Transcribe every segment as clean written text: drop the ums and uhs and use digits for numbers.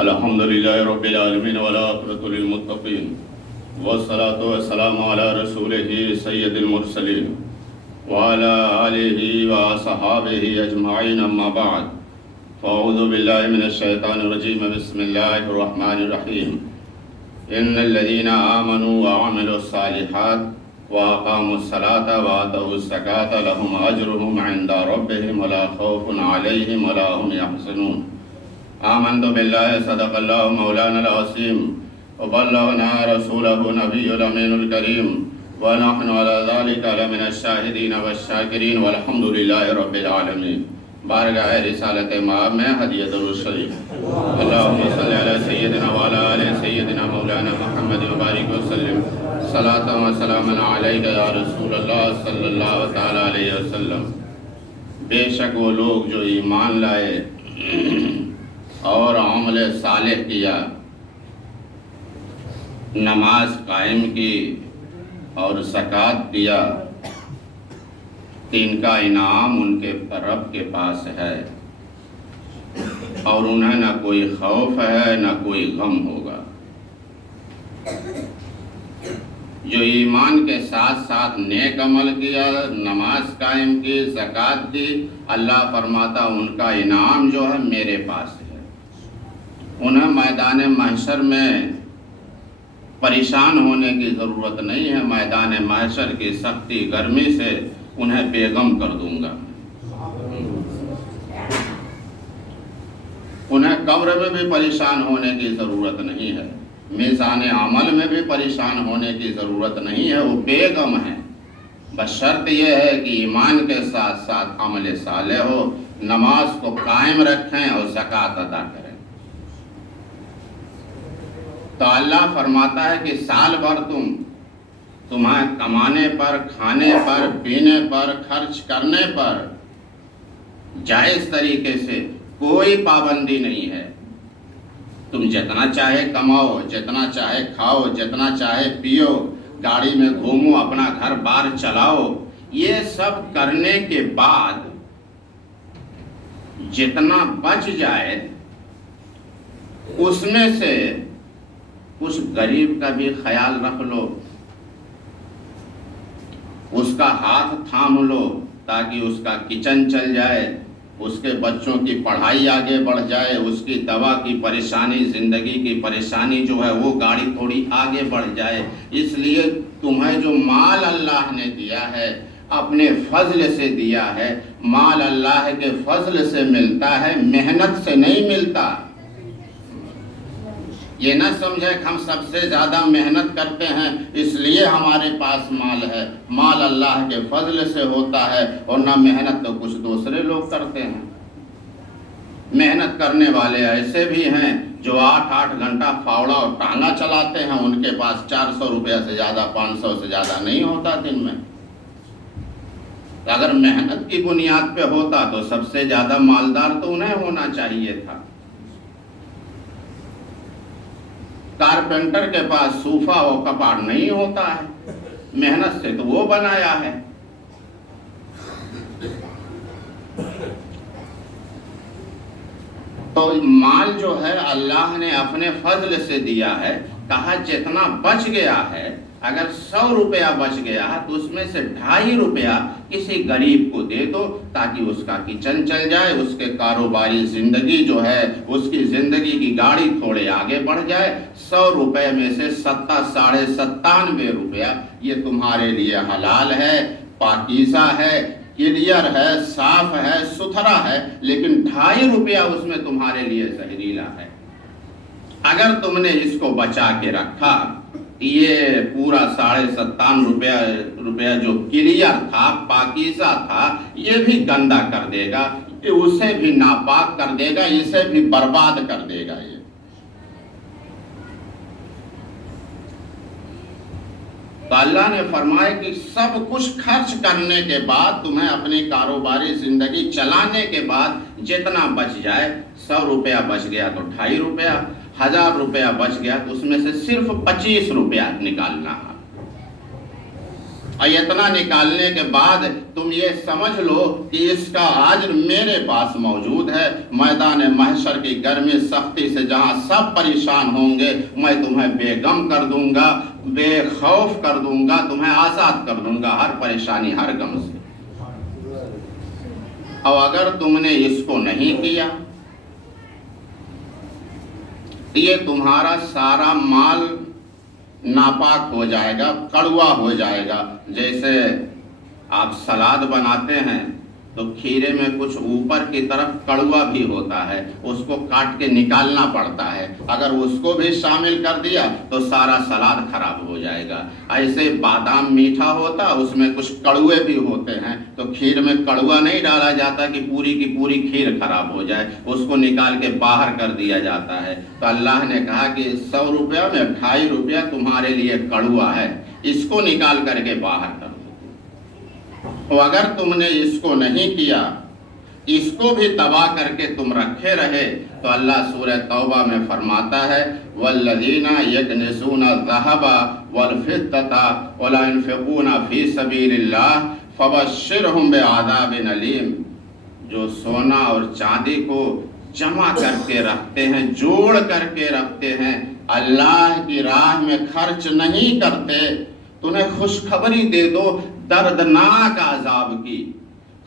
الحمد للہ رب العالمین والعاقبۃ للمتقین والصلاة والسلام علی رسولہ سید المرسلین وعلی آلہ وصحابہ اجمعین اما بعد فاعوذ باللہ من الشیطان الرجیم بسم اللہ الرحمن الرحیم ان الذین آمنوا وعملوا الصالحات واقاموا الصلاة وآتوا الزکاة لهم اجرهم عند ربهم ولا خوف علیہم ولا هم یحزنون آمنت باللہ صدق اللہ مولانا العظیم وبلغنا رسولہ نبی الامین الکریم ونحن علی ذلک لمن الشاہدین والشاکرین والحمد للہ رب العالمین۔ بارگاہ رسالت مآب میں ہدیۃ الشریف اللہم صلی علی سیدنا وعلی آل سیدنا مولانا محمد وبارک وسلم صلاۃ و سلام علیک یا رسول اللہ صلی اللہ تعالی علیہ وسلم۔ بے شک وہ لوگ جو ایمان لائے اور عمل صالح کیا، نماز قائم کی اور زکوٰۃ دیا، ان کا انعام ان کے رب کے پاس ہے اور انہیں نہ کوئی خوف ہے نہ کوئی غم ہوگا۔ جو ایمان کے ساتھ ساتھ نیک عمل کیا، نماز قائم کی، زکوٰۃ دی، اللہ فرماتا ان کا انعام جو ہے میرے پاس ہے۔ انہیں میدان محشر میں پریشان ہونے کی ضرورت نہیں ہے۔ میدان محشر کی سختی گرمی سے انہیں بے غم کر دوں گا۔ انہیں قبر میں بھی پریشان ہونے کی ضرورت نہیں ہے، میزان عمل میں بھی پریشان ہونے کی ضرورت نہیں ہے، وہ بے غم ہے۔ بس شرط یہ ہے کہ ایمان کے ساتھ ساتھ عمل صالح ہو، نماز کو قائم رکھیں اور زکوٰۃ ادا کریں۔ تو اللہ فرماتا ہے کہ سال بھر تمہیں کمانے پر، کھانے پر، پینے پر، خرچ کرنے پر جائز طریقے سے کوئی پابندی نہیں ہے۔ تم جتنا چاہے کماؤ، جتنا چاہے کھاؤ، جتنا چاہے پیو، گاڑی میں گھومو، اپنا گھر بار چلاؤ۔ یہ سب کرنے کے بعد جتنا بچ جائے اس میں سے کچھ غریب کا بھی خیال رکھ لو، اس کا ہاتھ تھام لو تاکہ اس کا کچن چل جائے، اس کے بچوں کی پڑھائی آگے بڑھ جائے، اس کی دوا کی پریشانی، زندگی کی پریشانی جو ہے وہ گاڑی تھوڑی آگے بڑھ جائے۔ اس لیے تمہیں جو مال اللہ نے دیا ہے اپنے فضل سے دیا ہے، مال اللہ کے فضل سے ملتا ہے، محنت سے نہیں ملتا۔ یہ نہ سمجھے کہ ہم سب سے زیادہ محنت کرتے ہیں اس لیے ہمارے پاس مال ہے۔ مال اللہ کے فضل سے ہوتا ہے، اور نہ محنت تو کچھ دوسرے لوگ کرتے ہیں۔ محنت کرنے والے ایسے بھی ہیں جو 8 گھنٹہ فاوڑا اور ٹانگا چلاتے ہیں، ان کے پاس 400 روپیہ سے زیادہ، 500 سے زیادہ نہیں ہوتا دن میں۔ اگر محنت کی بنیاد پہ ہوتا تو سب سے زیادہ مالدار تو انہیں ہونا چاہیے تھا۔ کارپینٹر کے پاس صوفہ و کپاڑ نہیں ہوتا ہے، محنت سے تو وہ بنایا ہے۔ تو مال جو ہے اللہ نے اپنے فضل سے دیا ہے، کہا جتنا بچ گیا ہے، اگر 100 روپیہ بچ گیا ہے تو اس میں سے 2.5 روپیہ کسی غریب کو دے دو تاکہ اس کا کچن چل جائے، اس کے کاروباری زندگی جو ہے، اس کی زندگی کی گاڑی تھوڑے آگے بڑھ جائے۔ 100 روپے میں سے 97 روپیہ یہ تمہارے لیے حلال ہے، پاکیزہ ہے، کلیئر ہے، صاف ہے، ستھرا ہے، لیکن 2.5 روپیہ اس میں تمہارے لیے زہریلا ہے۔ اگر تم نے اس کو بچا کے رکھا، یہ پورا 97 روپیہ جو کلیئر تھا، پاکیزہ تھا، یہ بھی گندا کر دے گا، اسے بھی ناپاک کر دے گا، اسے بھی برباد کر دے گا۔ یہ تو اللہ نے فرمایا کہ سب کچھ خرچ کرنے کے بعد، تمہیں اپنی کاروباری زندگی چلانے کے بعد جتنا بچ جائے، 100 روپیہ بچ گیا تو 2.5 روپیہ، 1000 روپیہ بچ گیا تو اس میں سے صرف 25 روپیہ نکالنا ہے۔ اور اتنا نکالنے کے بعد تم یہ سمجھ لو کہ اس کا اجر میرے پاس موجود ہے، میدان محشر کی گرمی سختی سے جہاں سب پریشان ہوں گے میں تمہیں بے غم کر دوں گا، بے خوف کر دوں گا، تمہیں آزاد کر دوں گا ہر پریشانی ہر غم سے۔ اور اگر تم نے اس کو نہیں کیا، یہ تمہارا سارا مال ناپاک ہو جائے گا، کڑوا ہو جائے گا۔ جیسے آپ سلاد بناتے ہیں تو کھیرے میں کچھ اوپر کی طرف کڑوا بھی ہوتا ہے، اس کو کاٹ کے نکالنا پڑتا ہے، اگر اس کو بھی شامل کر دیا تو سارا سلاد خراب ہو جائے گا۔ ایسے بادام میٹھا ہوتا، اس میں کچھ کڑوے بھی ہوتے ہیں، تو کھیر میں کڑوا نہیں ڈالا جاتا کہ پوری کی پوری کھیر خراب ہو جائے، اس کو نکال کے باہر کر دیا جاتا ہے۔ تو اللہ نے کہا کہ 100 روپیہ میں 2.5 روپیہ تمہارے لیے کڑوا ہے، اس کو نکال کر کے باہر کر دو۔ اور اگر تم نے اس کو نہیں کیا، اس کو بھی تباہ کر کے تم رکھے رہے، تو اللہ سورہ توبہ میں فرماتا ہے وَالَّذِينَ يَكْنِزُونَ الذَّهَبَ وَالْفِضَّةَ وَلَا يُنْفِقُونَ فِي سَبِيلِ اللَّهِ فَبَشِّرْهُم بِعَذَابٍ أَلِيمٍ۔ جو سونا اور چاندی کو جمع کر کے رکھتے ہیں، جوڑ کر کے رکھتے ہیں، اللہ کی راہ میں خرچ نہیں کرتے، تو انہیں خوشخبری دے دو دردناک عذاب کی،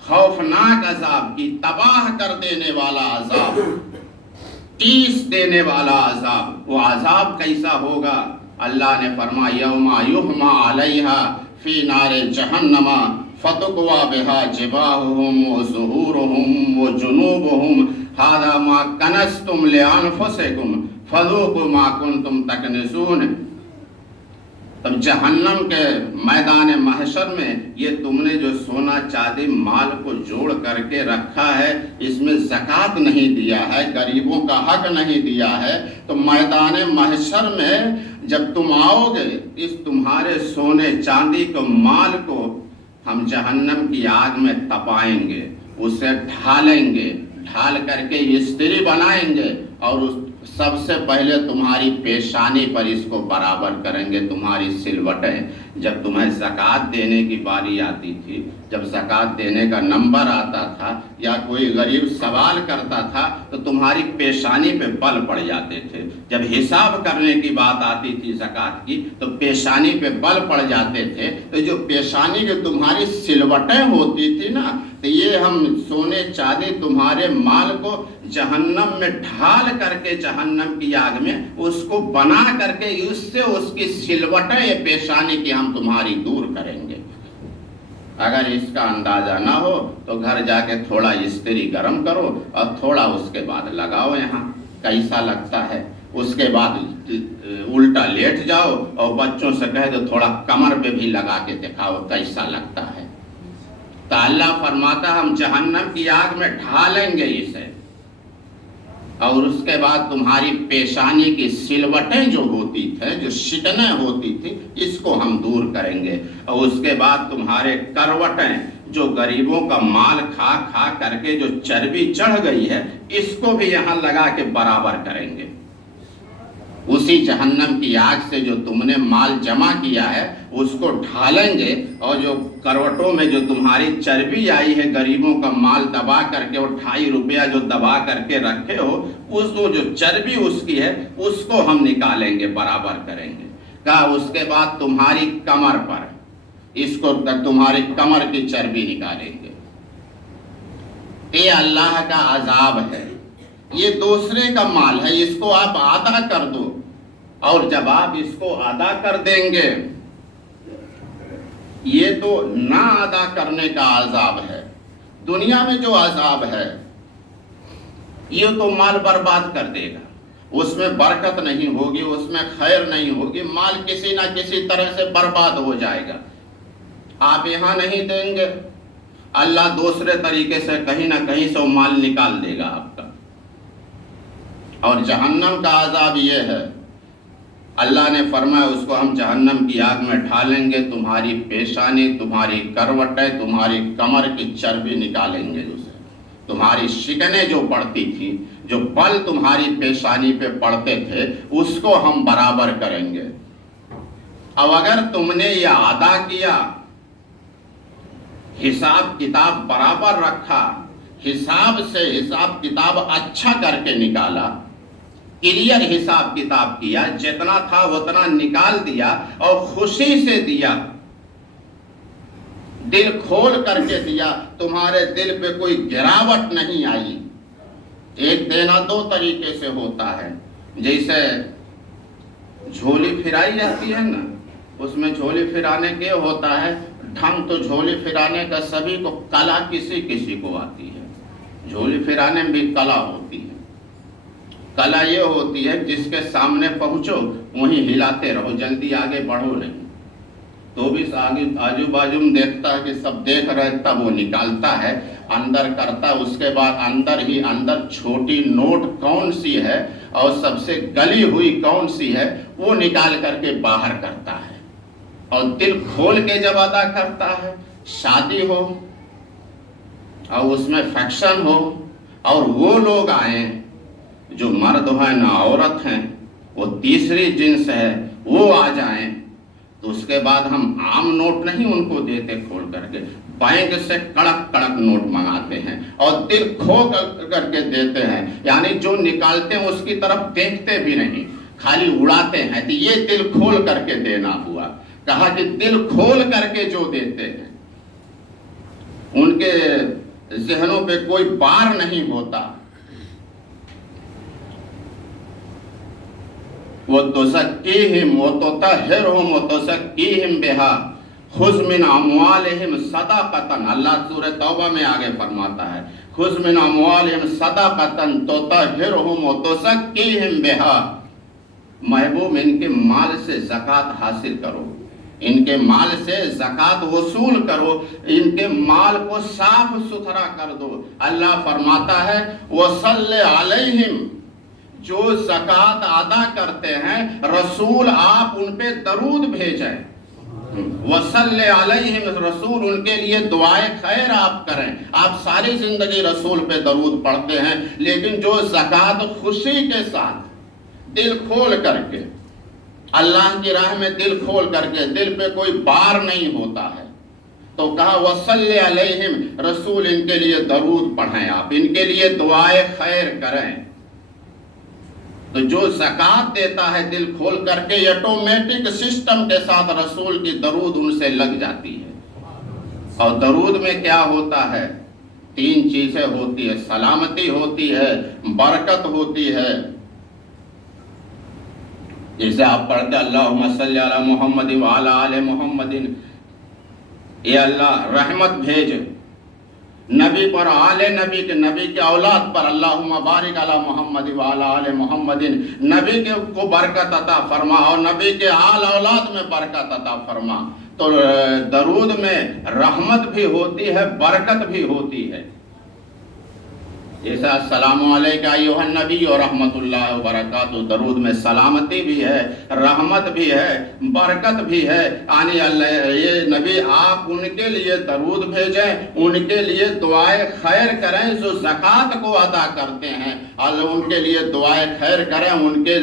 خوفناک عذاب کی، تباہ کر دینے والا عذاب، ٹیس دینے والا عذاب۔ وہ عذاب کیسا ہوگا؟ اللہ نے فرمایا یوم یحمى علیہا فی نار جہنم فتقوی بہا جباہہم وظہورہم وجنوبہم ھذا ما کنزتم لانفسکم فذوقوا ما کنتم تکنزون۔ تب جہنم کے میدان محشر میں یہ تم نے جو سونا چاندی مال کو جوڑ کر کے رکھا ہے، اس میں زکوٰۃ نہیں دیا ہے، غریبوں کا حق نہیں دیا ہے، تو میدان محشر میں جب تم آؤ گے اس تمہارے سونے چاندی کو مال کو ہم جہنم کی آگ میں تپائیں گے، اسے ڈھالیں گے، ڈھال کر کے استری بنائیں گے، اور اس سب سے پہلے تمہاری پیشانی پر اس کو برابر کریں گے، تمہاری سلوٹیں۔ جب تمہیں زکوٰۃ دینے کی باری آتی تھی، جب زکوٰۃ دینے کا نمبر آتا تھا یا کوئی غریب سوال کرتا تھا تو تمہاری پیشانی پہ بل پڑ جاتے تھے۔ جب حساب کرنے کی بات آتی تھی زکوٰۃ کی تو پیشانی پہ بل پڑ جاتے تھے۔ تو جو پیشانی کے تمہاری سلوٹیں ہوتی تھی نا، تو یہ ہم سونے چاندی تمہارے مال کو جہنم میں ڈھال کر کے جہنم کی آگ میں اس کو بنا کر کے اس سے اس کی سلوٹیں یہ پیشانی کی ہم تمہاری دور کریں گے۔ اگر اس کا اندازہ نہ ہو تو گھر جا کے تھوڑا استری گرم کرو اور تھوڑا اس کے بعد لگاؤ یہاں، کیسا لگتا ہے۔ اس کے بعد الٹا لیٹ جاؤ اور بچوں سے کہہ دو تھوڑا کمر پہ بھی لگا کے دکھاؤ کیسا لگتا ہے۔ تو اللہ فرماتا ہم جہنم کی آگ میں ڈھالیں گے اسے، اور اس کے بعد تمہاری پیشانی کی سلوٹیں جو ہوتی تھیں، جو شکنیں ہوتی تھی، اس کو ہم دور کریں گے، اور اس کے بعد تمہارے کروٹیں جو غریبوں کا مال کھا کھا کر کے جو چربی چڑھ گئی ہے، اس کو بھی یہاں لگا کے برابر کریں گے۔ اسی جہنم کی آگ سے جو تم نے مال جمع کیا ہے اس کو ڈھالیں گے، اور جو کروٹوں میں جو تمہاری چربی آئی ہے غریبوں کا مال دبا کر کے، اور 2.5 روپیہ جو دبا کر کے رکھے ہو، اس کو جو چربی اس کی ہے اس کو ہم نکالیں گے، برابر کریں گے۔ کہا اس کے بعد تمہاری کمر پر اس کو تمہاری کمر کی چربی نکالیں گے۔ یہ اللہ کا عذاب ہے، یہ دوسرے کا مال ہے، اس کو آپ ادا کر دو، اور جب آپ اس کو ادا کر دیں گے، یہ تو نہ ادا کرنے کا عذاب ہے۔ دنیا میں جو عذاب ہے یہ تو مال برباد کر دے گا، اس میں برکت نہیں ہوگی، اس میں خیر نہیں ہوگی، مال کسی نہ کسی طرح سے برباد ہو جائے گا۔ آپ یہاں نہیں دیں گے، اللہ دوسرے طریقے سے کہیں نہ کہیں سے مال نکال دے گا آپ کا۔ اور جہنم کا عذاب یہ ہے، اللہ نے فرمایا اس کو ہم جہنم کی آگ میں ڈھالیں گے، تمہاری پیشانی، تمہاری کروٹیں، تمہاری کمر کی چربی نکالیں گے، اسے تمہاری شکنیں جو پڑتی تھی، جو بل تمہاری پیشانی پہ پڑتے تھے، اس کو ہم برابر کریں گے۔ اب اگر تم نے یہ ادا کیا حساب کتاب برابر رکھا، حساب سے حساب کتاب اچھا کر کے نکالا، کلیئر حساب کتاب کیا، جتنا تھا اتنا نکال دیا اور خوشی سے دیا، دل کھول کر کے دیا، تمہارے دل پہ کوئی گراوٹ نہیں آئی۔ ایک دینا دو طریقے سے ہوتا ہے، جیسے جھولی پھرائی جاتی ہے نا، اس میں جھولی پھرانے کے ہوتا ہے ڈھنگ، تو جھولی پھرانے کا سبھی کو کلا کسی کسی کو آتی ہے، جھولی پھرانے میں بھی کلا ہوتی ہے۔ کلا یہ ہوتی ہے جس کے سامنے پہنچو وہیں ہلاتے رہو، جلدی آگے بڑھو نہیں، تو بھی آگے آجو باجو میں دیکھتا ہے کہ سب دیکھ رہے، تب وہ نکالتا ہے، اندر کرتا ہے، اس کے بعد اندر ہی اندر چھوٹی نوٹ کون سی ہے اور سب سے گلی ہوئی کون سی ہے وہ نکال کر کے باہر کرتا ہے، اور دل کھول کے جب ادا کرتا ہے، شادی ہو اور اس میں فیکشن ہو اور وہ لوگ آئیں جو مرد ہیں نہ عورت ہیں، وہ تیسری جنس ہے، وہ آ جائیں، تو اس کے بعد ہم عام نوٹ نہیں ان کو دیتے کھول کر کے، بینک سے کڑک کڑک نوٹ منگاتے ہیں اور دل کھو کر کے دیتے ہیں، یعنی جو نکالتے ہیں اس کی طرف دیکھتے بھی نہیں، خالی اڑاتے ہیں، تو یہ دل کھول کر کے دینا ہوا۔ کہا کہ دل کھول کر کے جو دیتے ہیں ان کے ذہنوں پہ کوئی بار نہیں ہوتا۔ وَتُزَكِّيهِمْ وَتُطَهِّرُهُمْ وَتُزَكِّيهِمْ بِهَا خُذْ مِنْ أَمْوَالِهِمْ صَدَقَةً، اللہ سورہ توبہ میں آگے فرماتا ہے خُذْ مِنْ أَمْوَالِهِمْ صَدَقَةً تُطَهِّرُهُمْ وَتُزَكِّيهِمْ بِهَا، محبوب ان کے مال سے زکوٰۃ حاصل کرو، ان کے مال سے زکوٰۃ وصول کرو، ان کے مال کو صاف ستھرا کر دو۔ اللہ فرماتا ہے وَصَلِّ عَلَيْهِمْ، جو زکوٰۃ ادا کرتے ہیں رسول آپ ان پہ درود بھیجیں، وَصَلِّ عَلَيْهِمْ، رسول ان کے لیے دعائے خیر آپ کریں۔ آپ ساری زندگی رسول پہ درود پڑھتے ہیں، لیکن جو زکوٰۃ خوشی کے ساتھ دل کھول کر کے اللہ کی راہ میں دل کھول کر کے، دل پہ کوئی بار نہیں ہوتا ہے، تو کہا وَصَلِّ عَلَيْهِمْ، رسول ان کے لیے درود پڑھیں، آپ ان کے لیے دعائے خیر کریں۔ تو جو زکوٰۃ دیتا ہے دل کھول کر کے، آٹومیٹک سسٹم کے ساتھ رسول کی درود ان سے لگ جاتی ہے۔ اور درود میں کیا ہوتا ہے؟ تین چیزیں ہوتی ہے، سلامتی ہوتی ہے، برکت ہوتی ہے۔ جیسے آپ پڑھتے اللہم صلی علی محمد وعلی آل محمد، اے اللہ رحمت بھیج نبی پر، آل نبی کے، نبی کے اولاد پر، اللہم بارک علی محمد وعلی آل محمد، نبی کے کو برکت عطا فرما اور نبی کے آل اولاد میں برکت عطا فرما۔ تو درود میں رحمت بھی ہوتی ہے، برکت بھی ہوتی ہے، جیسا السلام علیکم ایھا النبی و رحمت اللہ وبرکاتہ، درود میں سلامتی بھی ہے، رحمت بھی ہے، برکت بھی ہے، یعنی یہ نبی آپ ان کے لیے درود بھیجیں، ان کے لیے دعائے خیر کریں جو زکوٰۃ کو ادا کرتے ہیں، اور ان کے لیے دعائے خیر کریں، ان کے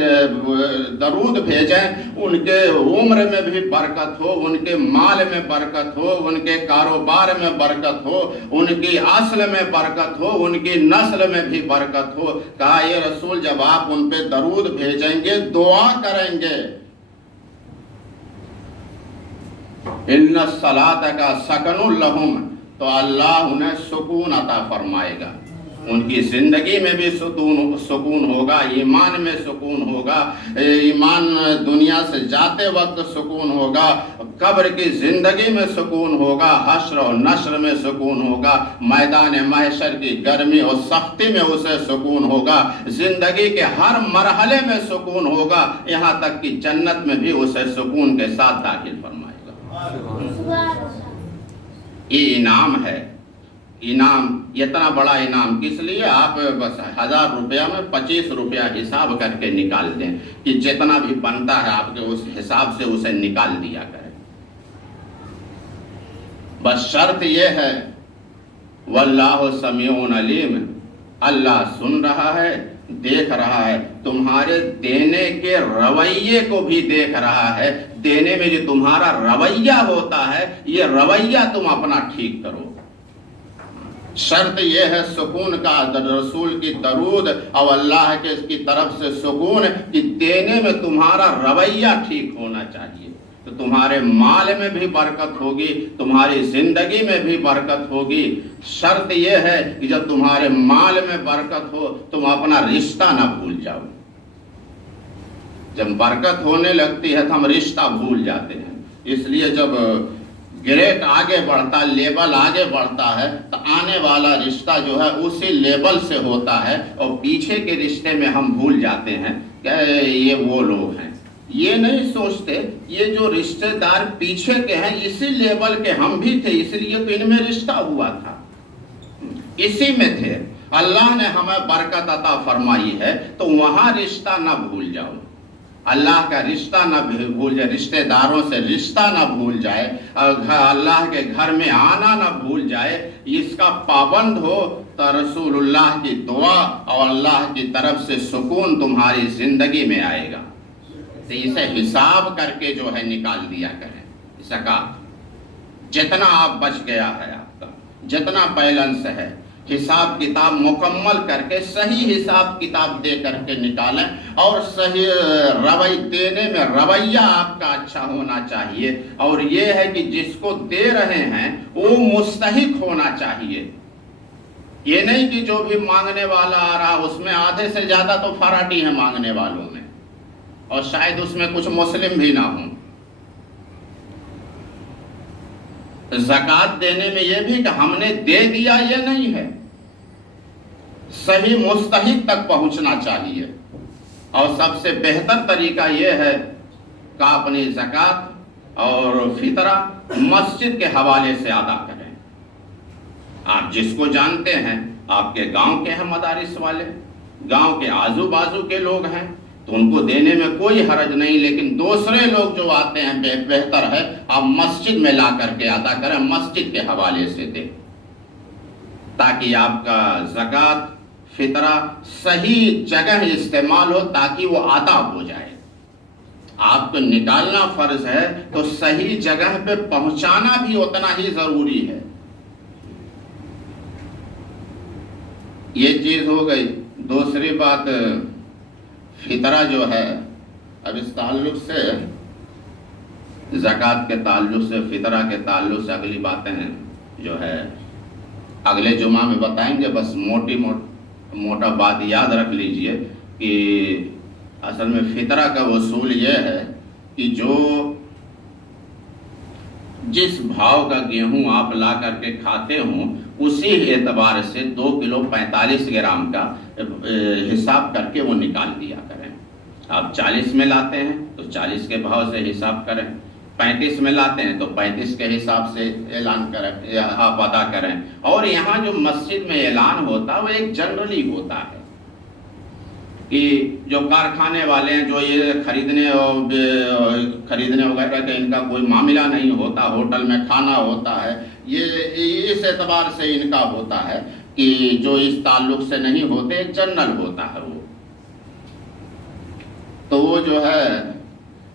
درود بھیجیں، ان کے عمر میں بھی برکت ہو، ان کے مال میں برکت ہو، ان کے کاروبار میں برکت ہو، ان کی اصل میں برکت ہو، ان کی نسل میں بھی برکت ہو۔ کہا یہ رسول جب آپ ان پہ درود بھیجیں گے، دعا کریں گے، ان الصلاۃ کا سکن لہم، تو اللہ انہیں سکون عطا فرمائے گا، ان کی زندگی میں بھی سکون ہوگا، ایمان میں سکون ہوگا، ایمان دنیا سے جاتے وقت سکون ہوگا، قبر کی زندگی میں سکون ہوگا، حشر و نشر میں سکون ہوگا، میدان محشر کی گرمی اور سختی میں اسے سکون ہوگا، زندگی کے ہر مرحلے میں سکون ہوگا، یہاں تک کہ جنت میں بھی اسے سکون کے ساتھ داخل فرمائے گا۔ یہ انعام ہے، انعام، اتنا بڑا انعام کس لیے؟ آپ بس 1000 روپیہ میں 25 روپیہ حساب کر کے نکال دیں کہ جتنا بھی بنتا ہے آپ کے اس حساب سے اسے نکال دیا کریں، بس شرط یہ ہے واللہ سمیع علیم، اللہ سن رہا ہے، دیکھ رہا ہے، تمہارے دینے کے رویے کو بھی دیکھ رہا ہے، دینے میں جو تمہارا رویہ ہوتا ہے یہ رویہ تم اپنا ٹھیک کرو۔ شرط یہ ہے سکون کا، رسول کی درود اور اللہ کے کی طرف سے سکون کہ دینے میں تمہارا رویہ ٹھیک ہونا چاہیے، تو تمہارے مال میں بھی برکت ہوگی، تمہاری زندگی میں بھی برکت ہوگی۔ شرط یہ ہے کہ جب تمہارے مال میں برکت ہو تم اپنا رشتہ نہ بھول جاؤ۔ جب برکت ہونے لگتی ہے تو ہم رشتہ بھول جاتے ہیں، اس لیے جب گریڈ آگے بڑھتا، لیبل آگے بڑھتا ہے تو آنے والا رشتہ جو ہے اسی لیبل سے ہوتا ہے، اور پیچھے کے رشتے میں ہم بھول جاتے ہیں کہ یہ وہ لوگ ہیں۔ یہ نہیں سوچتے یہ جو رشتے دار پیچھے کے ہیں اسی لیبل کے ہم بھی تھے، اس لیے تو ان میں رشتہ ہوا تھا، اسی میں تھے۔ اللہ نے ہمیں برکت عطا فرمائی ہے تو وہاں رشتہ نہ بھول جاؤ، اللہ کا رشتہ نہ بھول جائے، رشتہ داروں سے رشتہ نہ بھول جائے، اور اللہ کے گھر میں آنا نہ بھول جائے۔ اس کا پابند ہو تو رسول اللہ کی دعا اور اللہ کی طرف سے سکون تمہاری زندگی میں آئے گا۔ تو اسے حساب کر کے جو ہے نکال دیا کریں زکوٰۃ، جتنا آپ بچ گیا ہے آپ کا، جتنا بیلنس ہے، حساب کتاب مکمل کر کے صحیح حساب کتاب دے کر کے نکالیں، اور صحیح دینے میں رویہ آپ کا اچھا ہونا چاہیے، اور یہ ہے کہ جس کو دے رہے ہیں وہ مستحق ہونا چاہیے۔ یہ نہیں کہ جو بھی مانگنے والا آ رہا اس میں آدھے سے زیادہ تو فراٹی ہے مانگنے والوں میں، اور شاید اس میں کچھ مسلم بھی نہ ہوں۔ زکوٰۃ دینے میں یہ بھی کہ ہم نے دے دیا یہ نہیں ہے، صحیح مستحق تک پہنچنا چاہیے، اور سب سے بہتر طریقہ یہ ہے کہ اپنی زکوٰۃ اور فطرہ مسجد کے حوالے سے ادا کریں۔ آپ جس کو جانتے ہیں، آپ کے گاؤں کے ہیں مدارس والے، گاؤں کے آزو بازو کے لوگ ہیں تو ان کو دینے میں کوئی حرج نہیں، لیکن دوسرے لوگ جو آتے ہیں بہتر ہے آپ مسجد میں لا کر کے ادا کریں، مسجد کے حوالے سے دیں، تاکہ آپ کا زکوٰۃ فطرہ صحیح جگہ استعمال ہو، تاکہ وہ ادا ہو جائے۔ آپ کو نکالنا فرض ہے تو صحیح جگہ پہ پہنچانا بھی اتنا ہی ضروری ہے۔ یہ چیز ہو گئی۔ دوسری بات فطرہ جو ہے، اب اس تعلق سے زکوٰۃ کے تعلق سے، فطرہ کے تعلق سے اگلی باتیں جو ہے اگلے جمعہ میں بتائیں گے، بس موٹا بات یاد رکھ لیجئے کہ اصل میں فطرہ کا اصول یہ ہے کہ جو جس بھاؤ کا گیہوں آپ لا کر کے کھاتے ہوں اسی اعتبار سے 2 کلو 45 گرام کا حساب کر کے وہ نکال دیا کریں۔ آپ 40 میں لاتے ہیں تو 40 کے بھاؤ سے حساب کریں، 35 میں لاتے ہیں تو 35 کے حساب سے اعلان کریں، آپ ادا کریں۔ اور یہاں جو مسجد میں اعلان ہوتا ہے وہ ایک جنرلی ہوتا ہے کہ جو کارخانے والے ہیں، جو یہ خریدنے وغیرہ کا ان کا کوئی معاملہ نہیں ہوتا، ہوٹل میں کھانا ہوتا ہے، یہ اس اعتبار سے ان کا ہوتا ہے کہ جو اس تعلق سے نہیں ہوتے، ایک جنرل ہوتا ہے وہ، تو وہ جو ہے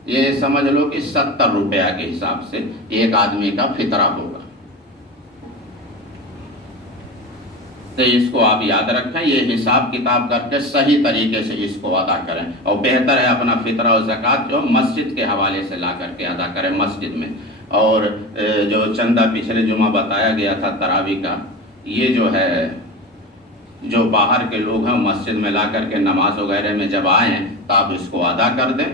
یہ سمجھ لو کہ 70 روپیہ کے حساب سے ایک آدمی کا فطرہ ہوگا۔ تو اس کو آپ یاد رکھیں، یہ حساب کتاب کر کے صحیح طریقے سے اس کو ادا کریں، اور بہتر ہے اپنا فطرہ و زکوٰۃ جو مسجد کے حوالے سے لا کر کے ادا کریں مسجد میں۔ اور جو چندہ پچھلے جمعہ بتایا گیا تھا تراویح کا، یہ جو ہے جو باہر کے لوگ ہیں مسجد میں لا کر کے نماز وغیرہ میں جب آئیں تو آپ اس کو ادا کر دیں،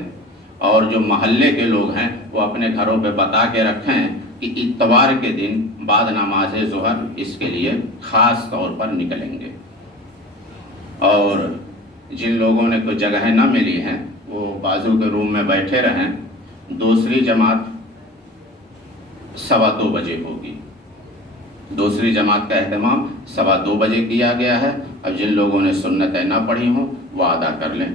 اور جو محلے کے لوگ ہیں وہ اپنے گھروں پہ بتا کے رکھیں کہ اتوار کے دن بعد نماز ظہر اس کے لیے خاص طور پر نکلیں گے۔ اور جن لوگوں نے کوئی جگہ نہ ملی ہیں وہ بازو کے روم میں بیٹھے رہیں۔ دوسری جماعت 2:15 بجے ہوگی، دوسری جماعت کا اہتمام 2:15 بجے کیا گیا ہے۔ اب جن لوگوں نے سنتیں نہ پڑھی ہوں وہ ادا کر لیں۔